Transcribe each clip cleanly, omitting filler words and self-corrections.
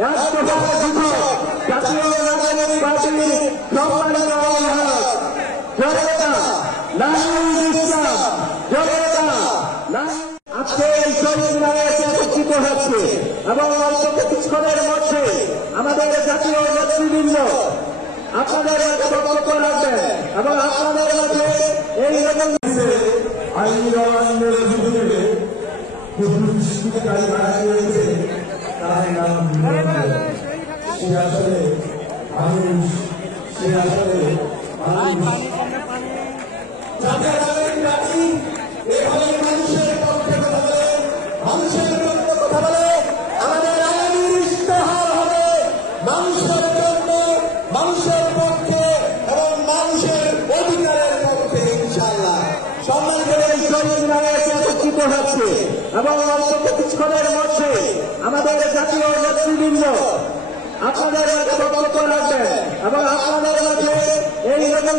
জাতীয় নাগরিক পার্টির সম্মানিত আহ্বায়ক জনতা নাহিদ ইসলাম আজকে এই শহীদ মিনারে একত্রিত হচ্ছে এবং অল্প কিছুক্ষণের মধ্যে আমাদের জাতীয় নেতৃবৃন্দ আপনাদের বক্তব্য রাখবেন এবং আপনাদের মাঝে এই রকম আইনি অমান্যের অভিযোগে দুষ্কৃতকারী মারা গিয়েছে তার নাম সে আসলে মানুষ সে আসলে মানুষের পক্ষে কথা বলে মানুষের পক্ষে কথা বলে আমাদের আইনের ইশতেহার হবে মানুষের জন্য মানুষের পক্ষে এবং মানুষের অধিকারের পক্ষে ইনশাআল্লাহ। সম্মান করে এই শহীদ মিনারে একত্রিত হচ্ছে এবং অল্প কিছুক্ষণের মধ্যে আমাদের জাতীয় নেতৃবৃন্দ আপনাদের বক্তব্য রাখবেন এবং আপনাদের মাঝে এই রকম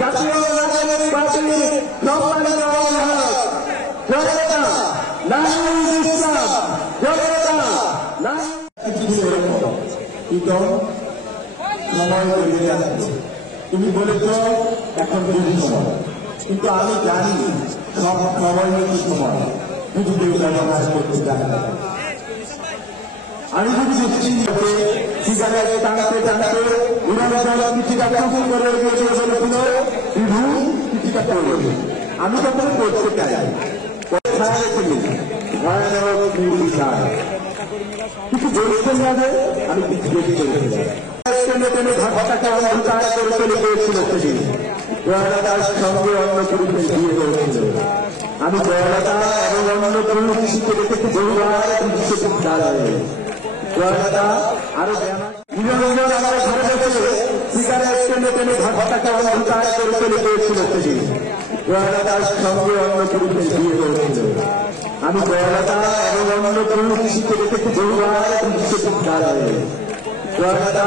জাতীয় নাগরিক পার্টির সম্মানিত আহ্বায়ক জনতা নাহিদ ইসলাম তুমি বলেছ এখন দুই সময়, কিন্তু আমি জানি সব সময় কি সময় শুধু কাজ করতে জানা যায়। আমি যদি নিশ্চিত সিগারেট টানতে টানতে উড়ানো জল কিছুটা কখন করে গিয়েছিল বলেছিল বিভু কিছুটা করবে, আমি তখন করতে চাই কিছু বলছেন না যে আমি কিছু বেশি করেছিলাম ঘরটাকে অন্ধকার করে চলে গিয়েছিল সেদিন জয়লতার সঙ্গে অন্য পুরুষের বিয়ে করেছিল। আমি জয়লতা এবং অন্য পুরুষ শিশিকে দেখেছি বহুবার দাঁড়ায় জয়লতা আরো নিরঞ্জন আমার ঘরে বসে সিগারেট টেনে টেনে ঘরটাকে অন্ধকার করে চলে গিয়েছিল সেদিন জয়লতার সঙ্গে অন্য পুরুষের বিয়ে করেছিল। আমি জয়লতা এবং অন্য পুরুষ শিশিকে দেখেছি বহুবার দাঁড়ায় জয়লতা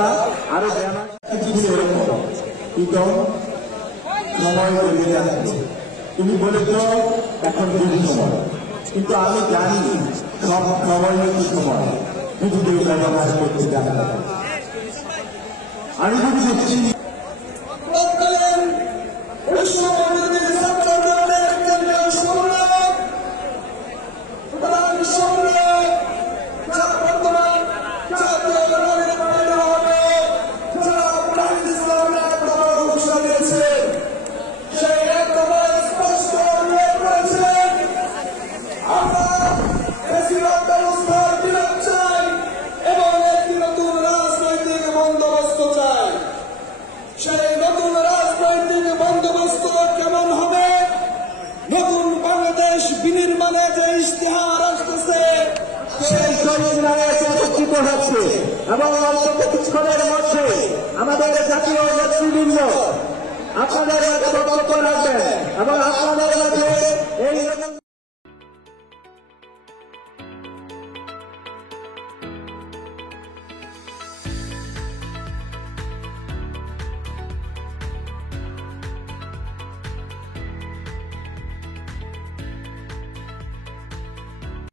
আরো সময় বেরিয়ে যাচ্ছে। তুমি বলেছ এখন দুই সময়, কিন্তু আমি জানি সব সময় কি সময় শুধু কাজ করতে জানা যায়। আমি যদি দেখছি সেই নতুন রাজনৈতিক বন্দোবস্ত কেমন হবে, নতুন বাংলাদেশ বিনির্মাণে যে ইশতেহার আসতেছে সেই শহীদ মিনারে একত্রিত হচ্ছে এবং অল্প কিছুক্ষণের মধ্যে আমাদের জাতীয় নেতৃবৃন্দ আপনাদের বক্তব্য রাখবেন এবং আপনাদের মাঝে